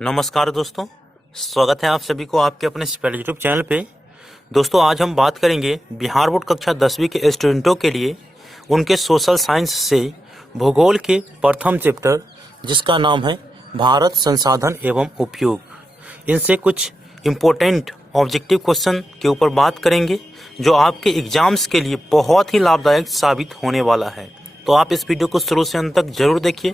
नमस्कार दोस्तों, स्वागत है आप सभी को आपके अपने स्पेल यूट्यूब चैनल पे। दोस्तों आज हम बात करेंगे बिहार बोर्ड कक्षा 10वीं के स्टूडेंटों के लिए उनके सोशल साइंस से भूगोल के प्रथम चैप्टर जिसका नाम है भारत संसाधन एवं उपयोग। इनसे कुछ इम्पोर्टेंट ऑब्जेक्टिव क्वेश्चन के ऊपर बात करेंगे जो आपके एग्जाम्स के लिए बहुत ही लाभदायक साबित होने वाला है। तो आप इस वीडियो को शुरू से अंत तक जरूर देखिए।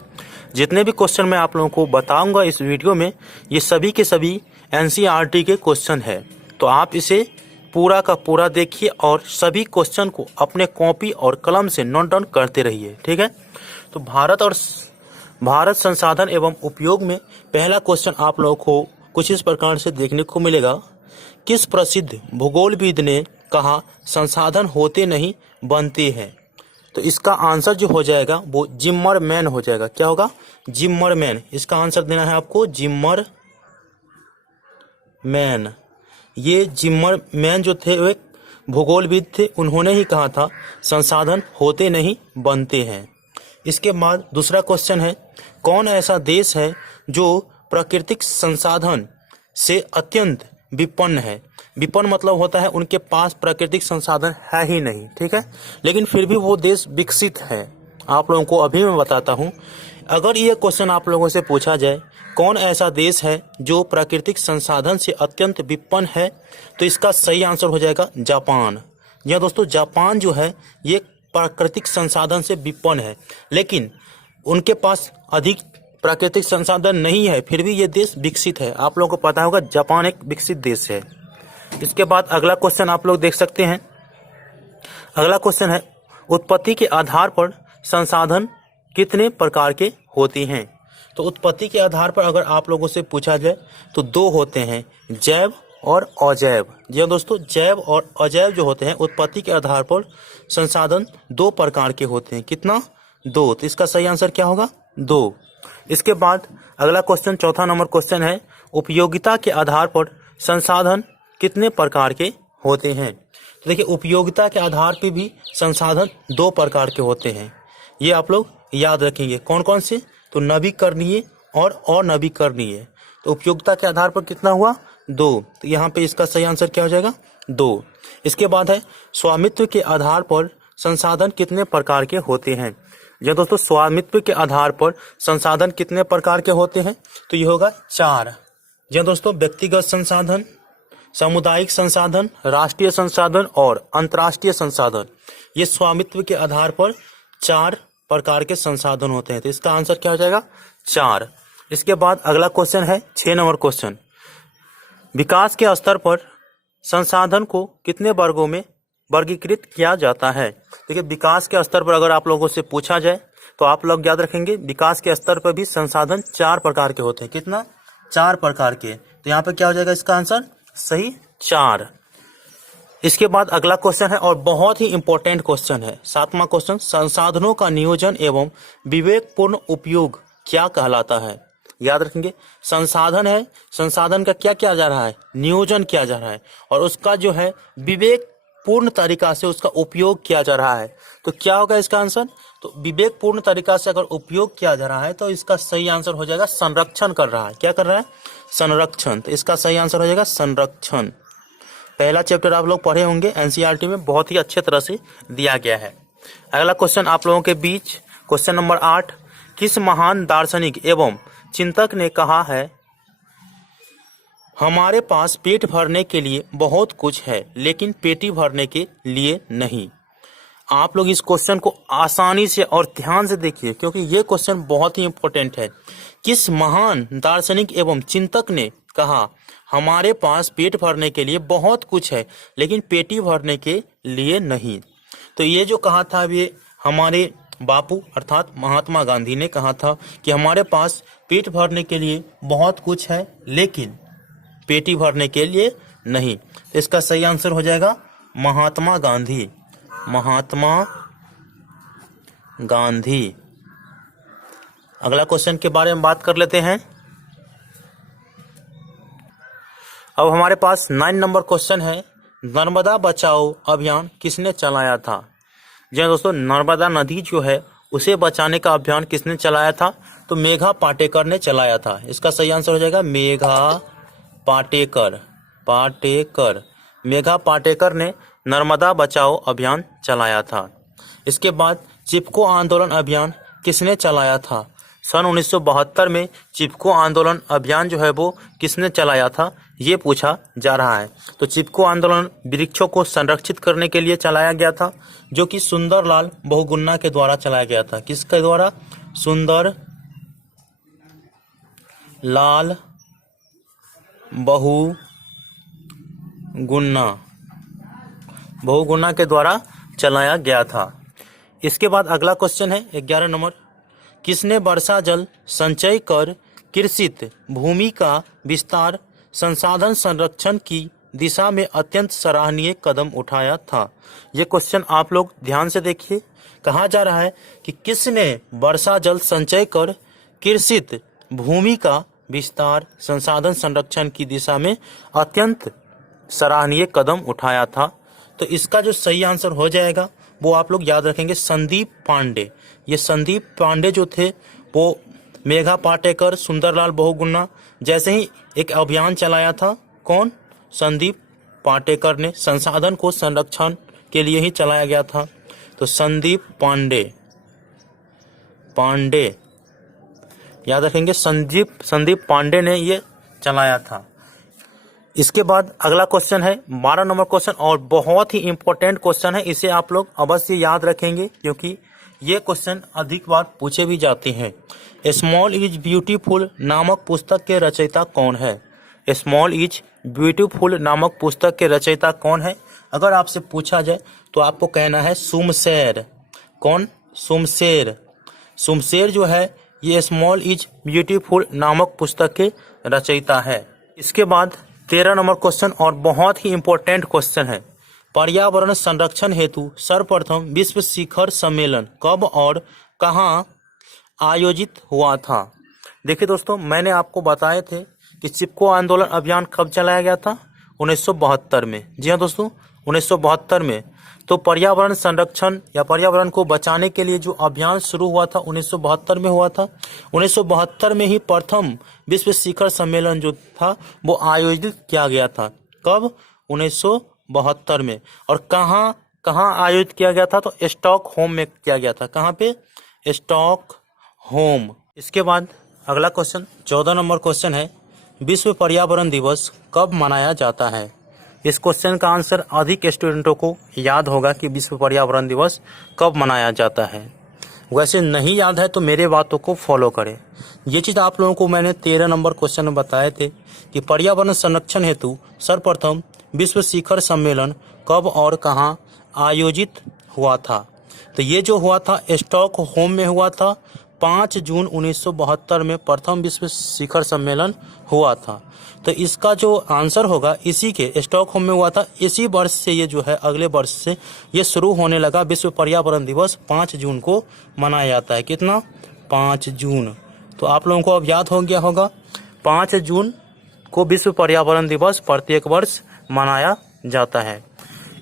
जितने भी क्वेश्चन मैं आप लोगों को बताऊंगा इस वीडियो में, ये सभी के सभी एनसीईआरटी के क्वेश्चन है। तो आप इसे पूरा का पूरा देखिए और सभी क्वेश्चन को अपने कॉपी और कलम से नोट डाउन करते रहिए, ठीक है। तो भारत संसाधन एवं उपयोग में पहला क्वेश्चन आप लोगों को कुछ इस प्रकार से देखने को मिलेगा। किस प्रसिद्ध भूगोलविद ने कहा संसाधन होते नहीं बनते हैं? तो इसका आंसर जो हो जाएगा वो जिम्मरमैन हो जाएगा। क्या होगा? जिम्मरमैन। इसका आंसर देना है आपको जिम्मरमैन। ये जिम्मरमैन जो थे वो एक भूगोलविद थे, उन्होंने ही कहा था संसाधन होते नहीं बनते हैं। इसके बाद दूसरा क्वेश्चन है, कौन ऐसा देश है जो प्राकृतिक संसाधन से अत्यंत विपन्न है? विपन्न मतलब होता है उनके पास प्राकृतिक संसाधन है ही नहीं, ठीक है, लेकिन फिर भी वो देश विकसित है। आप लोगों को अभी मैं बताता हूँ। अगर ये क्वेश्चन आप लोगों से पूछा जाए कौन ऐसा देश है जो प्राकृतिक संसाधन से अत्यंत विपन्न है, तो इसका सही आंसर हो जाएगा जापान। जी दोस्तों, जापान जो है ये प्राकृतिक संसाधन से विपन्न है, लेकिन उनके पास अधिक प्राकृतिक संसाधन नहीं है, फिर भी ये देश विकसित है। आप लोगों को पता होगा जापान एक विकसित देश है। इसके बाद अगला क्वेश्चन आप लोग देख सकते हैं। अगला क्वेश्चन है, उत्पत्ति के आधार पर संसाधन कितने प्रकार के होते हैं? तो उत्पत्ति के आधार पर अगर आप लोगों से पूछा जाए तो दो होते हैं, जैव और अजैव। जी दोस्तों, जैव और अजैव जो होते हैं उत्पत्ति के आधार पर संसाधन दो प्रकार के होते हैं। कितना? दो। तो इसका सही आंसर क्या होगा? दो। इसके बाद अगला क्वेश्चन, चौथा नंबर क्वेश्चन है, उपयोगिता के आधार पर संसाधन कितने प्रकार के होते हैं? तो देखिए, उपयोगिता के आधार पर भी संसाधन दो प्रकार के होते हैं। ये आप लोग याद रखेंगे। कौन कौन से? तो नवीकरणीय और अनवीकरणीय। तो उपयोगिता के आधार पर कितना हुआ? दो। तो यहाँ पे इसका सही आंसर क्या हो जाएगा? दो। इसके बाद है, स्वामित्व के आधार पर संसाधन कितने प्रकार के होते हैं? जी दोस्तों, स्वामित्व के आधार पर संसाधन कितने प्रकार के होते हैं? तो ये होगा चार। जी दोस्तों, व्यक्तिगत संसाधन, सामुदायिक संसाधन, राष्ट्रीय संसाधन और अंतर्राष्ट्रीय संसाधन। ये स्वामित्व के आधार पर चार प्रकार के संसाधन होते हैं। तो इसका आंसर क्या हो जाएगा? चार। इसके बाद अगला क्वेश्चन है 6 नंबर क्वेश्चन, विकास के स्तर पर संसाधन को कितने वर्गों में वर्गीकृत किया जाता है? देखिए, विकास के स्तर पर अगर आप लोगों से पूछा जाए तो आप लोग याद रखेंगे विकास के स्तर पर भी संसाधन चार प्रकार के होते हैं। कितना? चार प्रकार के। तो यहाँ पे क्या हो जाएगा इसका आंसर? सही, चार। इसके बाद अगला क्वेश्चन है और बहुत ही इंपॉर्टेंट क्वेश्चन है, 7वां क्वेश्चन, संसाधनों का नियोजन एवं विवेकपूर्ण उपयोग क्या कहलाता है? याद रखेंगे, संसाधन है, संसाधन का क्या किया जा रहा है? नियोजन किया जा रहा है, और उसका जो है विवेकपूर्ण तरीका से उसका उपयोग किया जा रहा है। तो क्या होगा इसका आंसर? तो विवेकपूर्ण तरीका से अगर उपयोग किया जा रहा है तो इसका सही आंसर हो जाएगा संरक्षण कर रहा है। क्या कर रहा है? संरक्षण। तो इसका सही आंसर हो जाएगा संरक्षण। पहला चैप्टर आप लोग पढ़े होंगे, एनसीईआरटी में बहुत ही अच्छे तरह से दिया गया है। अगला क्वेश्चन आप लोगों के बीच, क्वेश्चन नंबर 8, किस महान दार्शनिक एवं चिंतक ने कहा है हमारे पास पेट भरने के लिए बहुत कुछ है लेकिन पेटी भरने के लिए नहीं? आप लोग इस क्वेश्चन को आसानी से और ध्यान से देखिए क्योंकि ये क्वेश्चन बहुत ही इंपॉर्टेंट है। किस महान दार्शनिक एवं चिंतक ने कहा हमारे पास पेट भरने के लिए बहुत कुछ है लेकिन पेटी भरने के लिए नहीं? तो ये जो कहा था ये हमारे बापू अर्थात महात्मा गांधी ने कहा था कि हमारे पास पेट भरने के लिए बहुत कुछ है लेकिन पेटी भरने के लिए नहीं। तो इसका सही आंसर हो जाएगा महात्मा गांधी। महात्मा गांधी। अगला क्वेश्चन के बारे में बात कर लेते हैं। अब हमारे पास 9 नंबर क्वेश्चन है, नर्मदा बचाओ अभियान किसने चलाया था? जी दोस्तों, नर्मदा नदी जो है उसे बचाने का अभियान किसने चलाया था? तो मेघा पाटेकर ने चलाया था। इसका सही आंसर हो जाएगा मेघा पाटेकर। मेघा पाटेकर ने नर्मदा बचाओ अभियान चलाया था। इसके बाद चिपको आंदोलन अभियान किसने चलाया था? सन 1972 में चिपको आंदोलन अभियान जो है वो किसने चलाया था, ये पूछा जा रहा है। तो चिपको आंदोलन वृक्षों को संरक्षित करने के लिए चलाया गया था, जो कि सुंदरलाल बहुगुणा के द्वारा चलाया गया था। किसके द्वारा? सुंदरलाल बहुगुणा के द्वारा चलाया गया था। इसके बाद अगला क्वेश्चन है 11 नंबर। किसने वर्षा जल संचय कर कृषित भूमि का विस्तार संसाधन संरक्षण की दिशा में अत्यंत सराहनीय कदम उठाया था? ये क्वेश्चन आप लोग ध्यान से देखिए। कहा जा रहा है कि किसने वर्षा जल संचय कर कृषित भूमि का विस्तार संसाधन संरक्षण की दिशा में अत्यंत सराहनीय कदम उठाया था। तो इसका जो सही आंसर हो जाएगा वो आप लोग याद रखेंगे संदीप पांडे। ये संदीप पांडे जो थे वो मेघा पाटेकर, सुंदरलाल बहुगुणा जैसे ही एक अभियान चलाया था। कौन? संदीप पाटेकर ने संसाधन को संरक्षण के लिए ही चलाया गया था। तो संदीप पांडे याद रखेंगे, संदीप पांडे ने ये चलाया था। इसके बाद अगला क्वेश्चन है 12 नंबर क्वेश्चन, और बहुत ही इंपॉर्टेंट क्वेश्चन है। इसे आप लोग अवश्य याद रखेंगे क्योंकि ये क्वेश्चन अधिक बार पूछे भी जाते हैं। स्मॉल इज ब्यूटीफुल नामक पुस्तक के रचयिता कौन है? स्मॉल इज ब्यूटीफुल नामक पुस्तक के रचयिता कौन है? अगर आपसे पूछा जाए तो आपको कहना है सुमशेर। कौन? सुमशेर जो है ये स्मॉल इज ब्यूटीफुल नामक पुस्तक के रचयिता है। इसके बाद 13 नंबर क्वेश्चन, और बहुत ही इंपॉर्टेंट क्वेश्चन है। पर्यावरण संरक्षण हेतु सर्वप्रथम विश्व शिखर सम्मेलन कब और कहां आयोजित हुआ था? देखिए दोस्तों, मैंने आपको बताए थे कि चिपको आंदोलन अभियान कब चलाया गया था? 1972 में। जी हाँ दोस्तों, 1972 में। तो पर्यावरण संरक्षण या पर्यावरण को बचाने के लिए जो अभियान शुरू हुआ था 1972 में हुआ था। 1972 में ही प्रथम विश्व शिखर सम्मेलन जो था वो आयोजित किया गया था। कब? 1972 में। और कहाँ आयोजित किया गया था? तो स्टॉकहोम में किया गया था। कहाँ पे? स्टॉकहोम। इसके बाद अगला क्वेश्चन 14 नंबर क्वेश्चन है, विश्व पर्यावरण दिवस कब मनाया जाता है? इस क्वेश्चन का आंसर अधिक स्टूडेंटों को याद होगा कि विश्व पर्यावरण दिवस कब मनाया जाता है। वैसे नहीं याद है तो मेरे बातों को फॉलो करें। ये चीज़ आप लोगों को मैंने 13 नंबर क्वेश्चन में बताए थे कि पर्यावरण संरक्षण हेतु सर्वप्रथम विश्व शिखर सम्मेलन कब और कहाँ आयोजित हुआ था? तो ये जो हुआ था स्टॉकहोम में हुआ था। 5 जून 1972 में प्रथम विश्व शिखर सम्मेलन हुआ था। तो इसका जो आंसर होगा इसी के स्टॉकहोम में हुआ था। इसी वर्ष से ये जो है अगले वर्ष से ये शुरू होने लगा। विश्व पर्यावरण दिवस 5 जून को मनाया जाता है। कितना? 5 जून। तो आप लोगों को अब याद हो गया होगा 5 जून को विश्व पर्यावरण दिवस प्रत्येक वर्ष मनाया जाता है।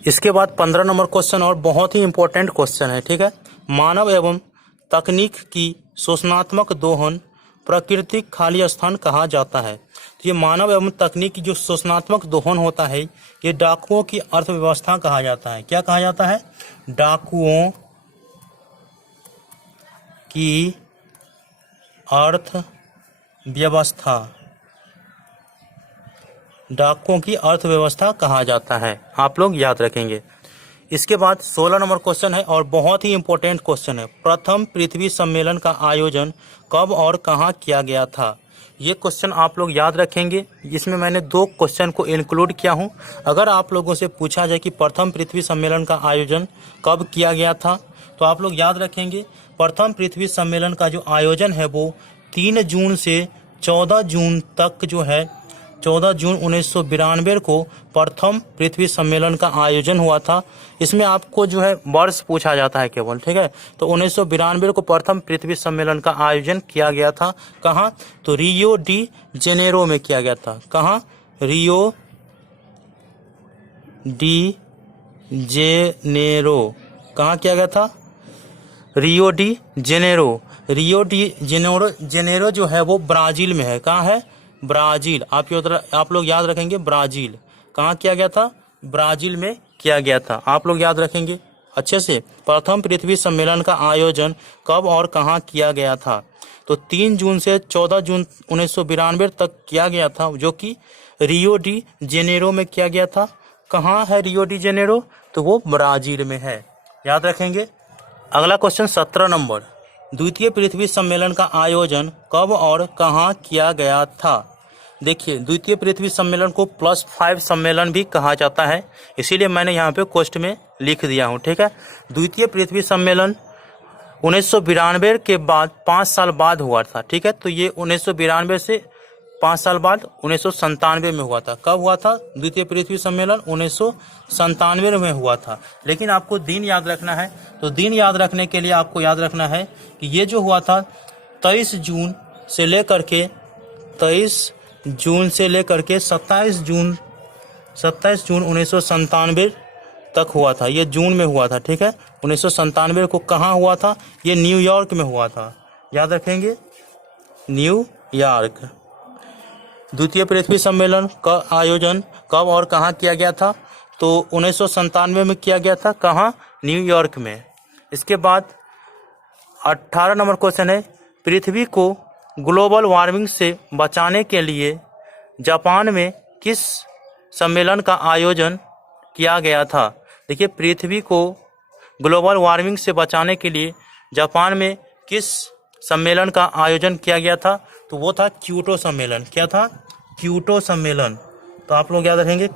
इसके बाद 15 नंबर क्वेश्चन, और बहुत ही इंपॉर्टेंट क्वेश्चन है। ठीक है, मानव एवं तकनीक की शोषणात्मक दोहन प्राकृतिक खाली स्थान कहा जाता है? तो ये मानव एवं तकनीक की जो शोषणात्मक दोहन होता है ये डाकुओं की अर्थव्यवस्था कहा जाता है। क्या कहा जाता है? डाकुओं की अर्थव्यवस्था। डाकुओं की अर्थव्यवस्था कहा जाता है। आप लोग याद रखेंगे। इसके बाद 16 नंबर क्वेश्चन है, और बहुत ही इंपॉर्टेंट क्वेश्चन है। प्रथम पृथ्वी सम्मेलन का आयोजन कब और कहाँ किया गया था? ये क्वेश्चन आप लोग याद रखेंगे। इसमें मैंने 2 क्वेश्चन को इंक्लूड किया हूँ। अगर आप लोगों से पूछा जाए कि प्रथम पृथ्वी सम्मेलन का आयोजन कब किया गया था तो आप लोग याद रखेंगे प्रथम पृथ्वी सम्मेलन का जो आयोजन है वो 3 जून से 14 जून तक जो है 14 जून 1992 को प्रथम पृथ्वी सम्मेलन का आयोजन हुआ था। इसमें आपको जो है वर्ष पूछा जाता है केवल। ठीक है, तो 1992 को प्रथम पृथ्वी सम्मेलन का आयोजन किया गया था। कहाँ? तो रियो डी जेनेरो में किया गया था। कहाँ? Rio de Janeiro. कहाँ किया गया था? Rio de Janeiro. Rio de Janeiro जो है वो ब्राजील में है। कहाँ है? ब्राजील। आप लोग याद रखेंगे, ब्राजील। कहाँ किया गया था? ब्राजील में किया गया था। आप लोग याद रखेंगे अच्छे से। प्रथम पृथ्वी सम्मेलन का आयोजन कब और कहाँ किया गया था? तो 3 जून से 14 जून 1992 तक किया गया था, जो कि रियो डी जेनेरो में किया गया था। कहाँ है रियो डी जेनेरो? तो वो ब्राजील में है। याद रखेंगे। अगला क्वेश्चन 17 नंबर, द्वितीय पृथ्वी सम्मेलन का आयोजन कब और कहाँ किया गया था? देखिए, द्वितीय पृथ्वी सम्मेलन को +5 सम्मेलन भी कहा जाता है, इसीलिए मैंने यहाँ पे क्वेश्चन में लिख दिया हूँ। ठीक है, द्वितीय पृथ्वी सम्मेलन 1992 के बाद 5 साल बाद हुआ था। ठीक है, तो ये 1992 से 5 साल बाद 1997 में हुआ था। कब हुआ था द्वितीय पृथ्वी सम्मेलन? 1997 में हुआ था। लेकिन आपको दिन याद रखना है, तो दिन याद रखने के लिए आपको याद रखना है कि ये जो हुआ था 23 जून से लेकर के 27 जून 1997 तक हुआ था। ये जून में हुआ था। ठीक है, 1997 को कहाँ हुआ था? ये न्यूयॉर्क में हुआ था। याद रखेंगे, न्यूयॉर्क। द्वितीय पृथ्वी सम्मेलन का आयोजन कब और कहाँ किया गया था? तो 1997 में किया गया था। कहाँ? न्यूयॉर्क में। इसके बाद 18 नंबर क्वेश्चन है, पृथ्वी को ग्लोबल वार्मिंग से बचाने के लिए जापान में किस सम्मेलन का आयोजन किया गया था? देखिए, पृथ्वी को ग्लोबल वार्मिंग से बचाने के लिए जापान में किस सम्मेलन का आयोजन किया गया था? तो वो था क्योटो सम्मेलन। क्या था? क्योटो सम्मेलन। तो आप लोग याद रखेंगे,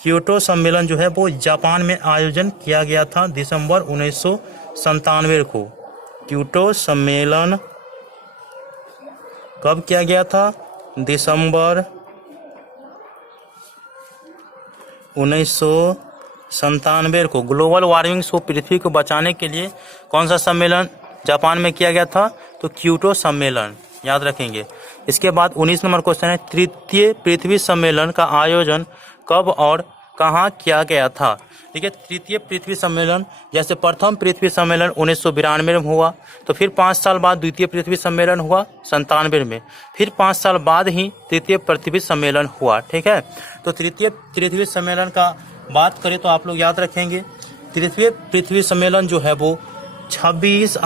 क्योटो सम्मेलन जो है वो जापान में आयोजन किया गया था दिसंबर 1997 को। क्योटो सम्मेलन कब किया गया था? दिसंबर 1997 को। ग्लोबल वार्मिंग से पृथ्वी को बचाने के लिए कौन सा सम्मेलन जापान में किया गया था? तो क्योटो सम्मेलन। याद रखेंगे। इसके बाद 19 नंबर क्वेश्चन है, तृतीय पृथ्वी सम्मेलन का आयोजन कब और कहाँ किया गया था? देखिए, तृतीय पृथ्वी सम्मेलन, जैसे प्रथम पृथ्वी सम्मेलन 1992 में हुआ, तो फिर 5 साल बाद द्वितीय पृथ्वी सम्मेलन हुआ 97 में, फिर 5 साल बाद ही तृतीय पृथ्वी सम्मेलन हुआ। ठीक है, तो तृतीय पृथ्वी सम्मेलन का बात करें तो आप लोग याद रखेंगे, तृतीय पृथ्वी सम्मेलन जो है वो 26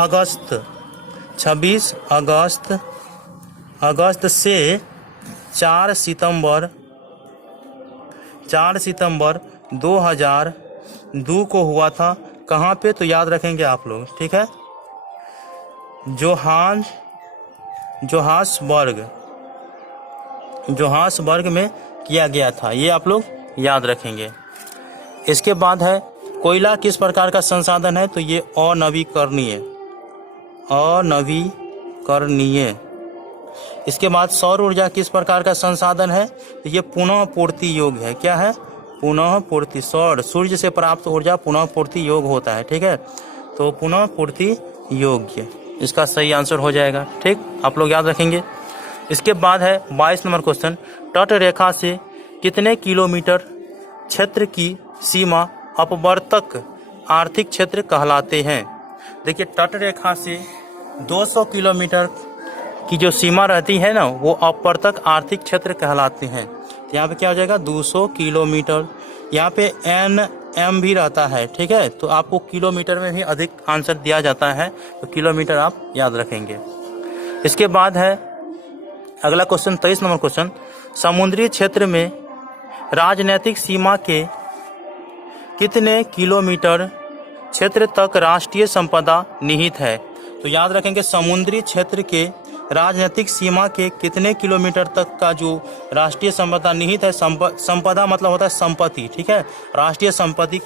अगस्त से 4 सितंबर 2002 को हुआ था। कहाँ पे? तो याद रखेंगे आप लोग। ठीक है, जोहान्सबर्ग में किया गया था। ये आप लोग याद रखेंगे। इसके बाद है, कोयला किस प्रकार का संसाधन है? तो ये अनवीकरणीय। इसके बाद सौर ऊर्जा किस प्रकार का संसाधन है? तो ये पुनः पूर्ति योग्य है। क्या है? पुनः पूर्ति। सूर्य से प्राप्त ऊर्जा पुनः पूर्ति योग्य होता है। ठीक है, तो पुनः पूर्ति योग्य इसका सही आंसर हो जाएगा। ठीक, आप लोग याद रखेंगे। इसके बाद है 22 नंबर क्वेश्चन, तट रेखा से कितने किलोमीटर क्षेत्र की सीमा अपवर्तक आर्थिक क्षेत्र कहलाते हैं? देखिए, तट रेखा से 200 किलोमीटर की जो सीमा रहती है ना, वो अपवर्तक आर्थिक क्षेत्र कहलाते हैं। तो यहाँ पे क्या हो जाएगा? 200 किलोमीटर। यहाँ पे एम भी रहता है। ठीक है, तो आपको किलोमीटर में भी अधिक आंसर दिया जाता है, तो किलोमीटर आप याद रखेंगे। इसके बाद है अगला क्वेश्चन 23 नंबर क्वेश्चन, समुद्री क्षेत्र में राजनीतिक सीमा के कितने किलोमीटर क्षेत्र तक राष्ट्रीय संपदा निहित है? तो याद रखेंगे, समुद्री क्षेत्र के राजनीतिक सीमा के कितने किलोमीटर तक का जो राष्ट्रीय संपदा निहित है। संपदा मतलब होता है संपत्ति। ठीक है, राष्ट्रीय संपत्ति।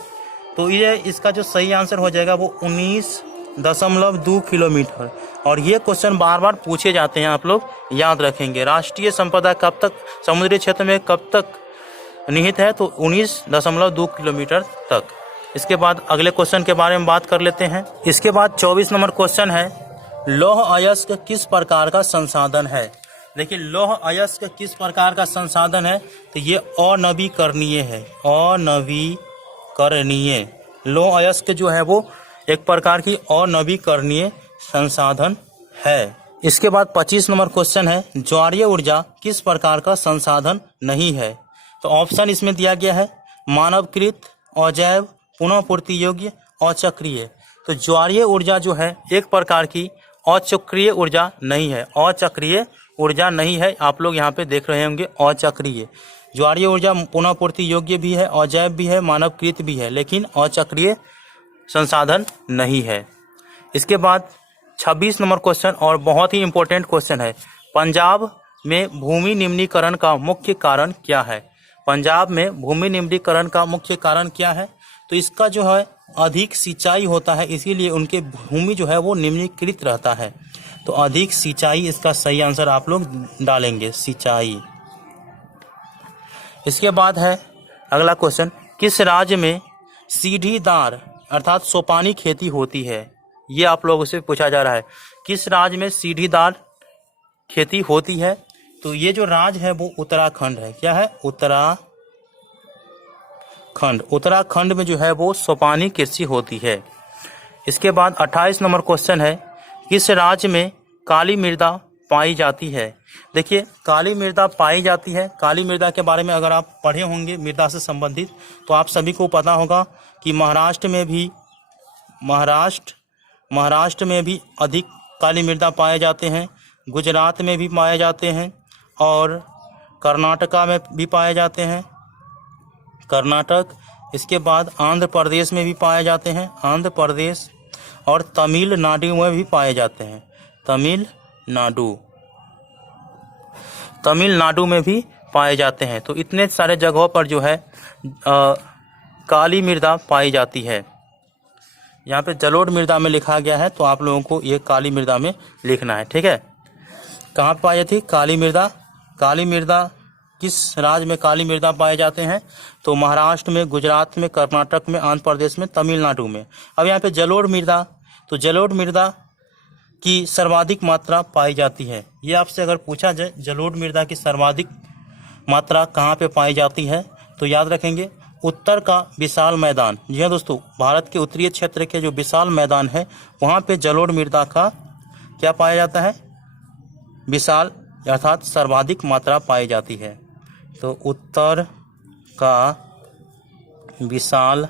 तो ये इसका जो सही आंसर हो जाएगा वो 19.2 किलोमीटर। और ये क्वेश्चन बार बार पूछे जाते हैं, आप लोग याद रखेंगे। राष्ट्रीय संपदा कब तक समुद्री क्षेत्र में कब तक निहित है? तो 19.2 किलोमीटर तक। इसके बाद अगले क्वेश्चन के बारे में बात कर लेते हैं। इसके बाद 24 नंबर क्वेश्चन है, लौह अयस्क किस प्रकार का संसाधन है? देखिए, लौह अयस्क किस प्रकार का संसाधन है? तो ये अनवीकरणीय है। अनवीकरणीय लौह अयस्क जो है वो एक प्रकार की अनवीकरणीय संसाधन है। इसके बाद 25 नंबर क्वेश्चन है, ज्वारीय ऊर्जा किस प्रकार का संसाधन नहीं है? तो ऑप्शन इसमें दिया गया है मानवकृत, अजैव, पुनः पूर्ति योग्य, अचक्रीय। तो ज्वारीय ऊर्जा जो है एक प्रकार की अचक्रीय ऊर्जा नहीं है, अचक्रीय ऊर्जा नहीं है। आप लोग यहाँ पे देख रहे होंगे अचक्रीय। ज्वारीय ऊर्जा पुनः पूर्ति योग्य भी है, अजैव भी है, मानवकृत भी है, लेकिन अचक्रीय संसाधन नहीं है। इसके बाद 26 नंबर क्वेश्चन और बहुत ही इंपॉर्टेंट क्वेश्चन है, पंजाब में भूमि निम्नीकरण का मुख्य कारण क्या है? पंजाब में भूमि निम्नीकरण का मुख्य कारण क्या है? तो इसका जो है अधिक सिंचाई होता है, इसीलिए उनके भूमि जो है वो निम्नीकृत रहता है। तो अधिक सिंचाई इसका सही आंसर आप लोग डालेंगे, सिंचाई। इसके बाद है अगला क्वेश्चन, किस राज्य में सीढ़ीदार अर्थात सोपानी खेती होती है? ये आप लोगों से पूछा जा रहा है, किस राज्य में सीढ़ीदार खेती होती है? तो ये जो राज्य है वो उत्तराखंड है। क्या है? उत्तराखंड। उत्तराखंड में जो है वो सोपानी कृषि होती है। इसके बाद 28 नंबर क्वेश्चन है, किस राज्य में काली मृदा पाई जाती है? देखिए काली मृदा पाई जाती है, काली मृदा के बारे में अगर आप पढ़े होंगे मृदा से संबंधित तो आप सभी को पता होगा कि महाराष्ट्र में भी अधिक काली मृदा पाए जाते हैं, गुजरात में भी पाए जाते हैं और कर्नाटका में भी पाए जाते हैं, कर्नाटक। इसके बाद आंध्र प्रदेश में भी पाए जाते हैं, आंध्र प्रदेश, और तमिलनाडु में भी पाए जाते हैं, तमिलनाडु में भी पाए जाते हैं। तो इतने सारे जगहों पर जो है काली मृदा पाई जाती है। यहाँ पे जलोढ़ मृदा में लिखा गया है, तो आप लोगों को ये काली मृदा में लिखना है, ठीक है। कहाँ पाई जाती काली मृदा? काली मृदा किस राज्य में काली मृदा पाए जाते हैं? तो महाराष्ट्र में, गुजरात में, कर्नाटक में, आंध्र प्रदेश में, तमिलनाडु में। अब यहाँ पे जलोढ़ मृदा, तो जलोढ़ मृदा की सर्वाधिक मात्रा पाई जाती है। ये आपसे अगर पूछा जाए जलोढ़ मृदा की सर्वाधिक मात्रा कहाँ पे पाई जाती है, तो याद रखेंगे उत्तर का विशाल मैदान। जी हाँ दोस्तों, भारत के उत्तरीय क्षेत्र के जो विशाल मैदान है वहाँ पे जलोढ़ मृदा का क्या पाया जाता है? विशाल अर्थात सर्वाधिक मात्रा पाई जाती है। तो उत्तर का विशाल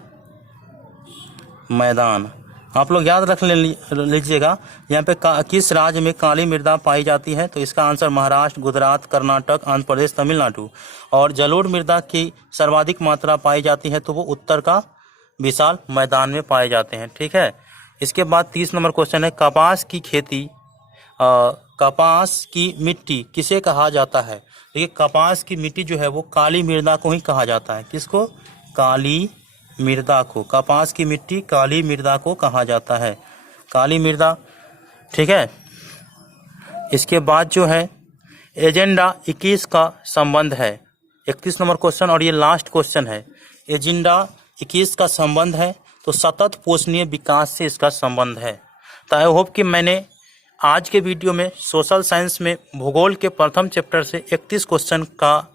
मैदान आप लोग याद रख लीजिएगा। यहाँ पे किस राज्य में काली मृदा पाई जाती है? तो इसका आंसर महाराष्ट्र, गुजरात, कर्नाटक, आंध्र प्रदेश, तमिलनाडु। और जलोढ़ मृदा की सर्वाधिक मात्रा पाई जाती है तो वो उत्तर का विशाल मैदान में पाए जाते हैं, ठीक है। इसके बाद 30 नंबर क्वेश्चन है, कपास की खेती, कपास की मिट्टी किसे कहा जाता है? देखिए कपास की मिट्टी जो है वो काली मृदा को ही कहा जाता है। किसको? काली मृदा को। कपास की मिट्टी काली मृदा को कहा जाता है, काली मृदा, ठीक है। इसके बाद जो है एजेंडा 21 का संबंध है, 31 नंबर क्वेश्चन और ये लास्ट क्वेश्चन है। एजेंडा 21 का संबंध है तो सतत पोषणीय विकास से इसका संबंध है। तो आई होप कि मैंने आज के वीडियो में सोशल साइंस में भूगोल के प्रथम चैप्टर से 31 क्वेश्चन का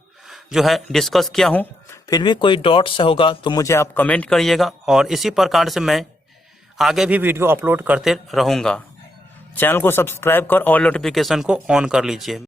जो है डिस्कस किया हूँ। फिर भी कोई डॉट्स होगा तो मुझे आप कमेंट करिएगा और इसी प्रकार से मैं आगे भी वीडियो अपलोड करते रहूँगा। चैनल को सब्सक्राइब कर और नोटिफिकेशन को ऑन कर लीजिए।